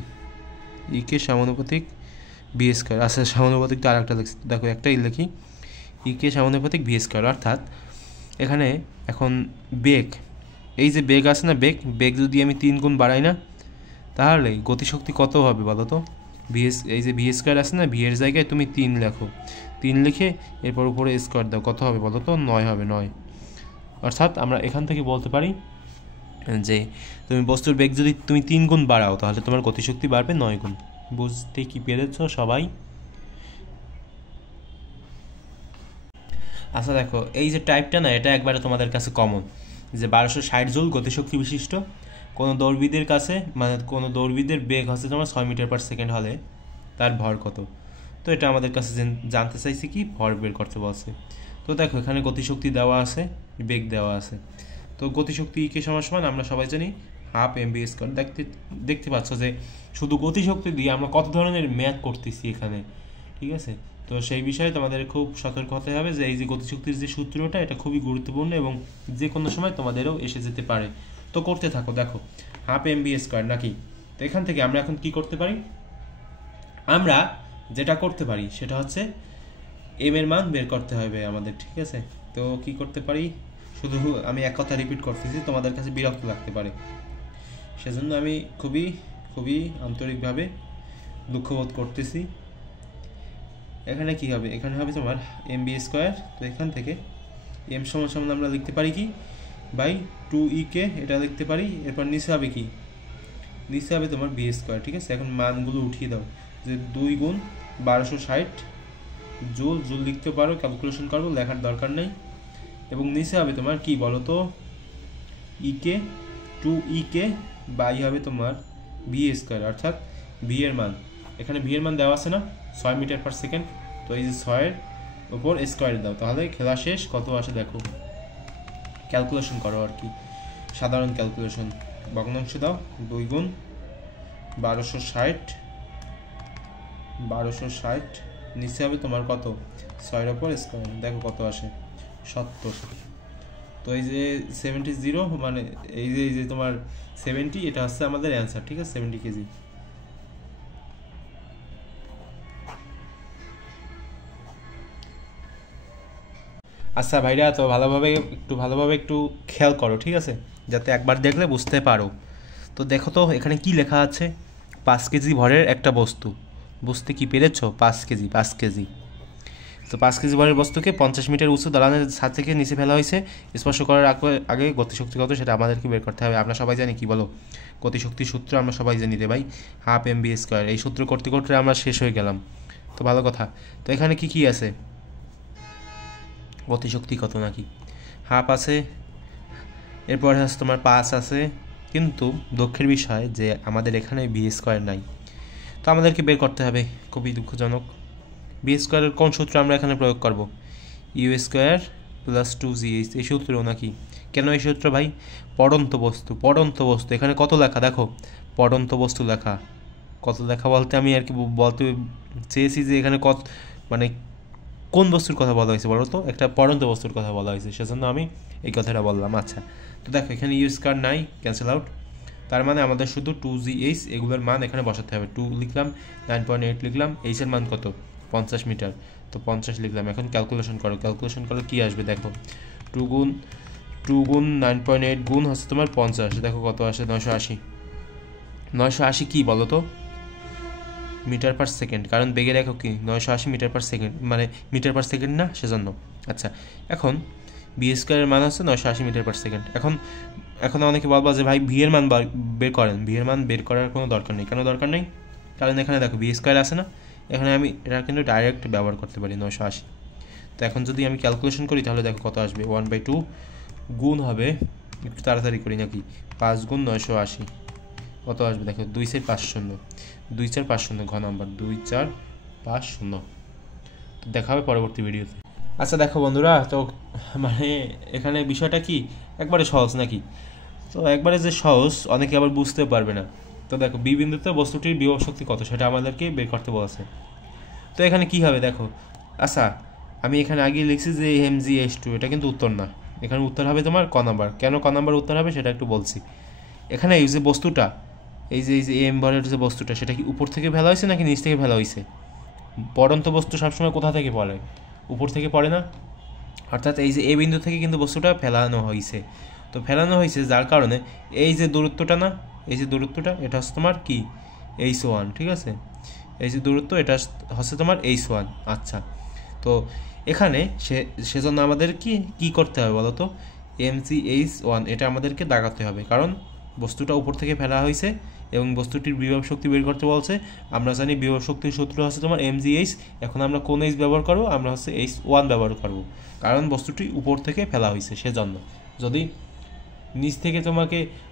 ইকে সমানুপাতিক বি স্কোয়ার। আচ্ছা সমানুপাতিক তো আর একটা লিখছি, দেখো একটাই লিখি, ইকে সমানুপাতিক বি স্কোয়ার, অর্থাৎ এখানে এখন বেগ, এই যে বেগ আছে না, বেগ যদি আমি 3 গুণ বাড়াই না, তাহলে গতিশক্তি কত হবে বলো তো, এই যে ভি স্কোয়ার আছে না, ভি এর জায়গায় তুমি 3 লেখো, 3 লিখে এরপর উপরে স্কোয়ার দাও, কত হবে বলো তো, 9 হবে, 9। অর্থাৎ আমরা এখান থেকে বলতে পারি যে তুমি বস্তুর বেগ যদি তুমি 3 গুণ বাড়াও তাহলে তোমার গতিশক্তি বাড়বে 9 গুণ। বুঝতে কি পেরেছ সবাই? আচ্ছা দেখো এই যে টাইপটা না, এটা একবারে তোমাদের কাছে কমন, যে 1260 জুল গতিশক্তি বিশিষ্ট কোনো দৌড়বিদের কাছে, মানে কোনো দৌড়বিদের বেগ হচ্ছে তোমার 6 মিটার পার সেকেন্ড হলে তার ভর কত। তো এটা আমাদের কাছে জানতে চাইছি কি, ভর বের করতে বলছে। তো দেখো এখানে গতিশক্তি দেওয়া আছে, বেগ দেওয়া আছে। তো গতিশক্তি কে সমান সমান আমরা সবাই জানি হাফ এম বি স্কোয়ার। দেখতে পাচ্ছ যে শুধু গতিশক্তি দিয়ে আমরা কত ধরনের ম্যাথ করতেছি এখানে, ঠিক আছে। তো সেই বিষয়ে তোমাদের খুব সতর্ক হতে হবে যে এই যে গতিশক্তির যে সূত্রটা, এটা খুবই গুরুত্বপূর্ণ এবং যে কোনো সময় তোমাদেরও এসে যেতে পারে। তো করতে থাকো, দেখো হাফ এম বি স্কোয়ার নাকি। তো এখান থেকে আমরা এখন কি করতে পারি, আমরা যেটা করতে পারি সেটা হচ্ছে এম এর মান বের করতে হবে আমাদের, ঠিক আছে। তো কি করতে পারি, শুধু আমি এক কথা রিপিট করতেছি, তোমাদের কাছে বিরক্ত লাগতে পারে, সেজন্য আমি খুবই খুবই আন্তরিকভাবে দুঃখবোধ করতেছি। এখানে কি হবে, এখানে হবে তোমার এম বি স্কোয়ার। তো এখান থেকে এম সমান সমান আমরা লিখতে পারি কি বাই 2e কে, এটা লিখতে পারি। এরপর নিচে হবে কি, নিচে হবে তোমার বি স্কোয়ার, ঠিক আছে। এখন মানগুলো উঠিয়ে দাও, যে 2 গুণ 1260 জুল, জুল লিখতে পারো, ক্যালকুলেশন করবো, লেখার দরকার নেই। এবং নিচে হবে তোমার কি বলো তো ইকে, 2e বাই হবে তোমার ভি স্কোয়ার, অর্থাৎ ভি এর মান, এখানে ভি এর মান দেওয়া আছে না 6 মিটার পার সেকেন্ড। তো এই যে 6-এর উপর স্কোয়ার দাও, তাহলে খেলা শেষ, কত আসে দেখো, ক্যালকুলেশন করো আর কি, সাধারণ ক্যালকুলেশন, ভগ্নাংশ দাও, 2 গুণ 1260 নিচে হবে তোমার কত, 6-এর উপর স্কোয়ার, দেখো কত আসে 70। তো এই যে 70 মানে এই যে তোমার 70, এটা হচ্ছে আমাদের অ্যান্সার, ঠিক আছে, 70 কেজি। আচ্ছা ভাইরা, তো ভালোভাবে একটু খেয়াল করো, ঠিক আছে, যাতে একবার দেখলে বুঝতে পারো। তো দেখো তো এখানে কি লেখা আছে, 5 কেজি ভরের একটা বস্তু, বুঝতে কি পেরেছ, 5 কেজি। তো 5 কেজি ভরের বস্তুকে 50 মিটার উঁচু দালানের ছাদ থেকে নিচে ফেলা হয়েছে, স্পর্শ করার আগে গতিশক্তি কত সেটা আমাদেরকে বের করতে হবে। আমরা সবাই জানি কি বলো, গতিশক্তির সূত্র আমরা সবাই জানি রে ভাই, হাফ এম বি স্কোয়ার। এই সূত্র করতে করতে আমরা শেষ হয়ে গেলাম, তো ভালো কথা। তো এখানে কি কি আছে, গতিশক্তি কত নাকি, হাফ আছে, এরপরে আছে তোমার 5 আছে, কিন্তু দুঃখের বিষয় যে আমাদের এখানে বি স্কোয়ার নাই। তো আমাদেরকে বের করতে হবে, খুবই দুঃখজনক। বি স্কোয়ারের কোন সূত্র আমরা এখানে প্রয়োগ করব, ইউ স্কোয়ার প্লাস 2gh, এই সূত্র নাকি। কেন এই সূত্র ভাই, পড়ন্ত বস্তু এখানে কত লেখা দেখো, পড়ন্ত বস্তু লেখা, কত লেখা বলতে আমি আর কি বলতে চেয়েছি যে এখানে কত মানে কোন বস্তুর কথা বলা হয়েছে বলো তো, একটা পড়ন্ত বস্তুর কথা বলা হয়েছে, সেজন্য আমি এই কথাটা বললাম। আচ্ছা তো দেখো এখানে ইউ স্কোয়ার নাই, ক্যান্সেল আউট, তার মানে আমাদের শুধু 2gh এগুলোর মান এখানে বসাতে হবে। 2 লিখলাম, 9.8 লিখলাম, এইচ এর মান কত 50 মিটার, তো 50 লিখলাম। এখন ক্যালকুলেশন করো কি আসবে দেখো, 2 গুণ 9.8 গুণ হচ্ছে তোমার 50, দেখো কত আসে 980 কি বলো তো, মিটার পার সেকেন্ড, কারণ বেগের একক কি 980 মিটার পার সেকেন্ড, মানে মিটার পার সেকেন্ড না, সেজন্য। আচ্ছা এখন বি স্কোয়ারের মান হচ্ছে 980 মিটার পার সেকেন্ড। এখন অনেকে বলবা যে ভাই ভি এর মান বের করেন, ভি এর মান বের করার কোনো দরকার নেই। কেন দরকার নেই, কারণ এখানে দেখো বি স্কোয়ার আছে না, এখানে আমি এটা কিন্তু ডাইরেক্ট ব্যবহার করতে পারি 980। তো এখন যদি আমি ক্যালকুলেশন করি তাহলে দেখো কত আসবে, 1/2 গুণ হবে, একটু তাড়াতাড়ি করি নাকি, 5 গুণ 980 কত আসবে দেখো, 2 4 5 0, 2 4 5 0 ঘ নাম্বার, 2 4 5 0। তো দেখা হবে পরবর্তী ভিডিওতে। আচ্ছা দেখো বন্ধুরা, তো মানে এখানে বিষয়টা কি একবারে সহজ নাকি? তো একবারে যে সহজ অনেকে আবার বুঝতে পারবে না। তো দেখো বি বিন্দুতে বস্তুটির বিভব শক্তি কত সেটা আমাদেরকে বের করতে বলেছে। তো এখানে কি হবে দেখো, আচ্ছা আমি এখানে আগে লিখছি যে mgh2, এটা কিন্তু উত্তর না, এখানে উত্তর হবে তোমার ক নাম্বার। কেন ক নাম্বার উত্তর হবে সেটা একটু বলছি। এখানে এই যে বস্তুটা, এই যে এম ভরের যে বস্তুটা, সেটা কি উপর থেকে ফেলা হয়েছে নাকি নিচ থেকে ফেলা হয়েছে? পড়ন্ত বস্তু সবসময় কোথা থেকে পড়ে? উপর থেকে পড়ে না? অর্থাৎ এই যে এ বিন্দু থেকে কিন্তু বস্তুটা ফেলানো হয়েছে। তো ফেলানো হয়েছে যার কারণে এই যে দূরত্বটা না, এই যে দূরত্বটা, এটা হচ্ছে তোমার কি h1, ঠিক আছে? এই যে দূরত্ব এটা হচ্ছে তোমার h1। আচ্ছা, তো এখানে সেজন্য আমাদের কি করতে হবে বলো তো? mgh1 এটা আমাদেরকে দাগাতে হবে, কারণ বস্তুটা উপর থেকে ফেলা হয়েছে এবং বস্তুটির বিভব শক্তি বের করতে বলছে। আমরা জানি বিভব শক্তির সূত্র হচ্ছে তোমার mgh। এখন আমরা কোন h ব্যবহার করব? আমরা হচ্ছে h1 ব্যবহার করব, কারণ বস্তুটি উপর থেকে ফেলা হয়েছে সেজন্য। যদি নিচ থেকে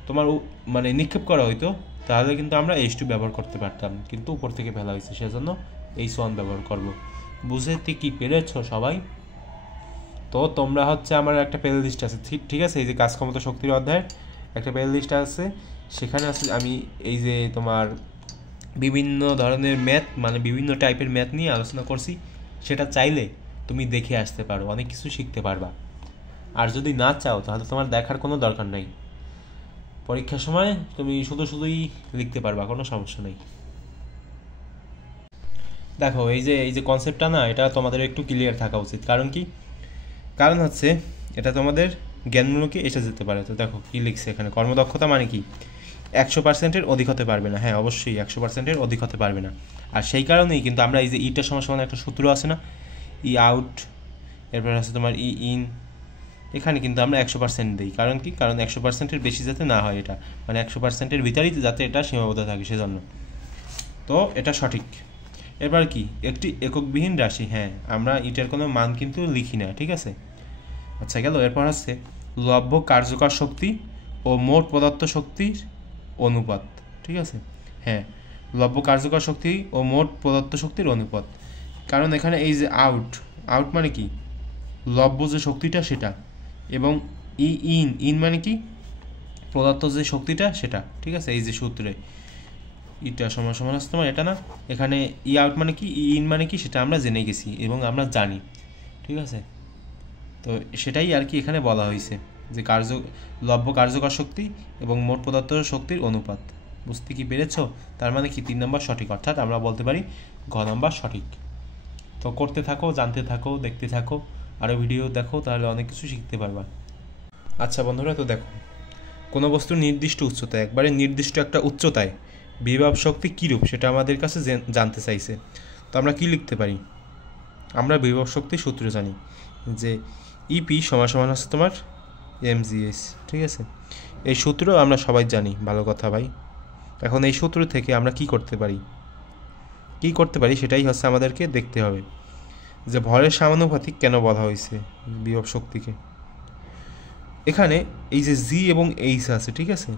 তোমার মানে নিক্ষেপ করা হইতো তাহলে কিন্তু আমরা h2 ব্যবহার করতে পারতাম, কিন্তু উপর থেকে ফেলা হয়েছে সেজন্য h1 ব্যবহার করব। বুঝতে কি পেরেছো সবাই? তো তোমরা হচ্ছে আমার একটা প্লে লিস্ট আছে, ঠিক আছে? এই যে কাজ ক্ষমতা শক্তির অধ্যায়ের একটা প্লে লিস্ট আছে, সেখানে আছে আমি এই যে তোমার বিভিন্ন ধরনের ম্যাথ, মানে বিভিন্ন টাইপের ম্যাথ নিয়ে আলোচনা করছি। সেটা চাইলে তুমি দেখে আসতে পারো, অনেক কিছু শিখতে পারবা। আর যদি না চাও তাহলে তোমার দেখার কোনো দরকার নাই, পরীক্ষার সময় তুমি শুধুই লিখতে পারবা, কোনো সমস্যা নেই। দেখো এই যে কনসেপ্টটা না, এটা তোমাদের একটু ক্লিয়ার থাকা উচিত। কারণ কি? কারণ হচ্ছে এটা তোমাদের জ্ঞানমূলকে এসে যেতে পারে। তো দেখো কি লিখছে এখানে, কর্মদক্ষতা মানে কি? 100%-এর অধিক হতে পারবে না। হ্যাঁ অবশ্যই 100%-এর অধিক হতে পারবে না। আর সেই কারণেই কিন্তু আমরা এই যে ইটা সমান একটা সূত্র আছে না, ই আউট, এরপর আছে তোমার ই ইন, এখানে কিন্তু আমরা 100% দিই। কারণ কি? কারণ 100%-এর বেশি যাতে না হয়, এটা মানে 100%-এর ভিতরেই যাতে এটা সীমাবদ্ধ থাকে সেজন্য। তো এটা সঠিক। এবার কি একটি এককবিহীন রাশি, হ্যাঁ আমরা ইটার কোনো মান কিন্তু লিখি না, ঠিক আছে? আচ্ছা গেল। এরপর হচ্ছে লব্য কার্যকর শক্তি ও মোট প্রদত্ত শক্তির অনুপাত, ঠিক আছে? হ্যাঁ, লব্য কার্যকর শক্তি ও মোট প্রদত্ত শক্তির অনুপাত। কারণ এখানে এই যে আউট মানে কি? লব্য যে শক্তিটা সেটা, এবং ইন মানে কি? প্রদত্ত যে শক্তিটা সেটা, ঠিক আছে? এই যে সূত্রে ইটা সমান আছে তোমার এটা না, এখানে ই আউট মানে কি, ইন মানে কি সেটা আমরা জেনে গেছি এবং আমরা জানি, ঠিক আছে? তো সেটাই আর কি এখানে বলা হয়েছে যে লব্য কার্যকর শক্তি এবং মোট প্রদত্ত শক্তির অনুপাত। বুঝতে কি পেরেছ? তার মানে কি 3 নম্বর সঠিক, অর্থাৎ আমরা বলতে পারি ঘ নম্বর সঠিক। তো করতে থাকো, জানতে থাকো, দেখতে থাকো, আরও ভিডিও দেখো, তাহলে অনেক কিছু শিখতে পারবা। আচ্ছা বন্ধুরা, তো দেখো কোনো বস্তুর নির্দিষ্ট উচ্চতায়, একবারে নির্দিষ্ট একটা উচ্চতায় বিভব শক্তি কীরূপ সেটা আমাদের কাছে জানতে চাইছে। তো আমরা কি লিখতে পারি? আমরা বিভব শক্তির সূত্র জানি যে ইপি সমান হচ্ছে তোমার mgh, ঠিক আছে? এই সূত্র আমরা সবাই জানি, ভালো কথা ভাই। এখন এই সূত্র থেকে আমরা কি করতে পারি সেটাই হচ্ছে আমাদেরকে দেখতে হবে, যে ভরের সমানুপাতিক কেন বলা হয়েছে বিভব শক্তিকে। এখানে এই যে জি এবং এইচ আছে, ঠিক আছে?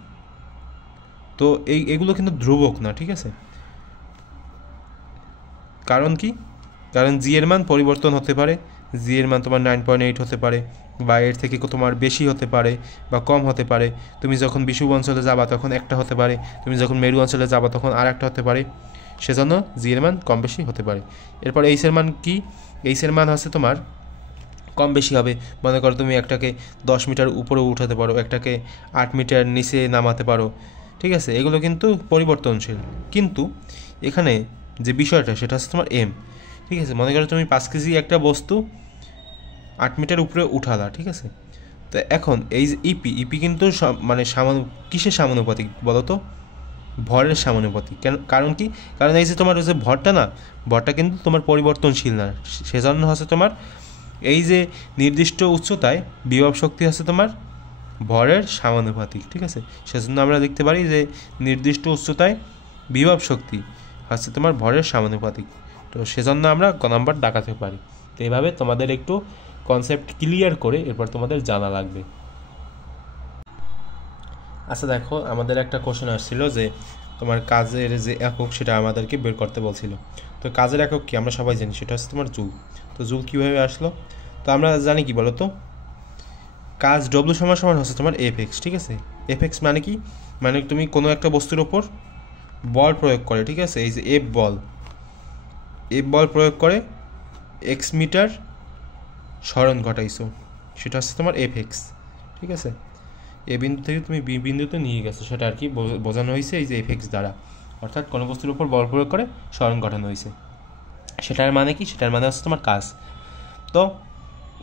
তো এগুলো কিন্তু ধ্রুবক না, ঠিক আছে? কারণ কি? কারণ জি এর মান পরিবর্তন হতে পারে। জি এর মান তোমার 9.8 হতে পারে, বা এর থেকে তোমার বেশি হতে পারে বা কম হতে পারে। তুমি যখন বিষুব অঞ্চলে যাবা তখন একটা হতে পারে, তুমি যখন মেরু অঞ্চলে যাবা তখন আর একটা হতে পারে। সেজন্য জি এর মান কম বেশি হতে পারে। এরপর এইচ এর মান কি? এইচ এর মান হচ্ছে তোমার কম বেশি হবে। মনে করো তুমি একটাকে 10 মিটার উপরে উঠাতে পারো, একটাকে 8 মিটার নিচে নামাতে পারো, ঠিক আছে? এগুলো কিন্তু পরিবর্তনশীল। কিন্তু এখানে যে বিষয়টা সেটা হচ্ছে তোমার এম, ঠিক আছে? মনে করো তুমি 5 কেজি একটা বস্তু 8 মিটার উপরে উঠালা, ঠিক আছে? তো এখন এই যে ইপি কিন্তু মানে কিসের সমানুপাতিক বলো তো? ভরের সমানুপাতিক। কারণ কি? কারণ এই যে তোমার যে ভরটা কিন্তু তোমার পরিবর্তনশীল না, সেজন্য হচ্ছে তোমার এই যে নির্দিষ্ট উচ্চতায় বিভব শক্তি হচ্ছে তোমার ভরের সমানুপাতিক, ঠিক আছে? সেজন্য আমরা দেখতে পারি যে নির্দিষ্ট উচ্চতায় বিভব শক্তি হচ্ছে তোমার ভরের সমানুপাতিক। তো সেজন্য আমরা ক নাম্বার দেখাতে পারি। তো এইভাবে তোমাদের একটু কনসেপ্ট ক্লিয়ার করে এরপর তোমাদের জানা লাগবে। আচ্ছা দেখো, আমাদের একটা কোশ্চেন আসছিল যে তোমার কাজের যে একক সেটা আমাদেরকে বের করতে বলছিল। তো কাজের একক কি আমরা সবাই জানি, সেটা হচ্ছে তোমার জুল। তো জুল কীভাবে আসলো? তো আমরা জানি কি বলো তো, কাজ ডব্লু সমান সমান হচ্ছে তোমার এফ এক্স, ঠিক আছে? এফ এক্স মানে কি, মানে তুমি কোনো একটা বস্তুর ওপর বল প্রয়োগ করে, ঠিক আছে, এই যে এফ বল প্রয়োগ করে এক্স মিটার সরণ ঘটাইছো, সেটা হচ্ছে তোমার এফ এক্স, ঠিক আছে? এ বিন্দু থেকে তুমি বি বিন্দুতে নিয়ে গেছো, সেটা আর কি বোঝানো হয়েছে এই যে এফ এক্স দ্বারা, অর্থাৎ কোনো বস্তুর উপর বল প্রয়োগ করে সরণ ঘটানো হয়েছে। সেটার মানে কি, সেটার মানে হচ্ছে তোমার কাজ। তো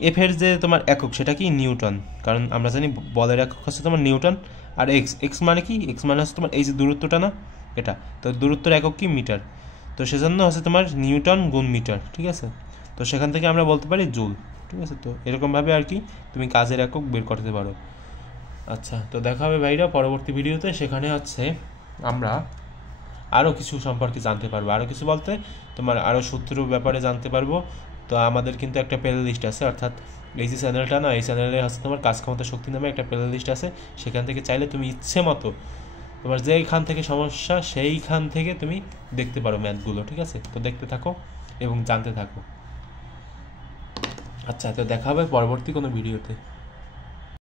এফের যে তোমার একক সেটা কি, নিউটন, কারণ আমরা জানি বলের একক হচ্ছে তোমার নিউটন। আর এক্স মানে কি, এক্স মানে হচ্ছে তোমার এই যে দূরত্বটা না, এটা, তো দূরত্বের একক কি, মিটার। তো সেজন্য হচ্ছে তোমার নিউটন গুণ মিটার, ঠিক আছে? তো সেখান থেকে আমরা বলতে পারি জুল, ঠিক আছে? তো এরকমভাবে আর কি তুমি কাজের একক বের করতে পারো। আচ্ছা, তো দেখা হবে ভাইরা পরবর্তী ভিডিওতে। সেখানে হচ্ছে আমরা আরও কিছু সম্পর্কে জানতে পারবো, আরও কিছু বলতে তোমার আরও সূত্র ব্যাপারে জানতে পারবো। তো আমাদের কিন্তু একটা প্লে লিস্ট আছে, অর্থাৎ এই যে চ্যানেলটা না, এই চ্যানেলে হচ্ছে তোমার কাজ ক্ষমতা শক্তি নামে একটা প্লে লিস্ট আছে। সেখান থেকে চাইলে তুমি ইচ্ছে মতো তোমার যেইখান থেকে সমস্যা সেইখান থেকে তুমি দেখতে পারো ম্যাথগুলো, ঠিক আছে? তো দেখতে থাকো এবং জানতে থাকো। আচ্ছা, তো দেখা হবে পরবর্তী কোনো ভিডিওতে।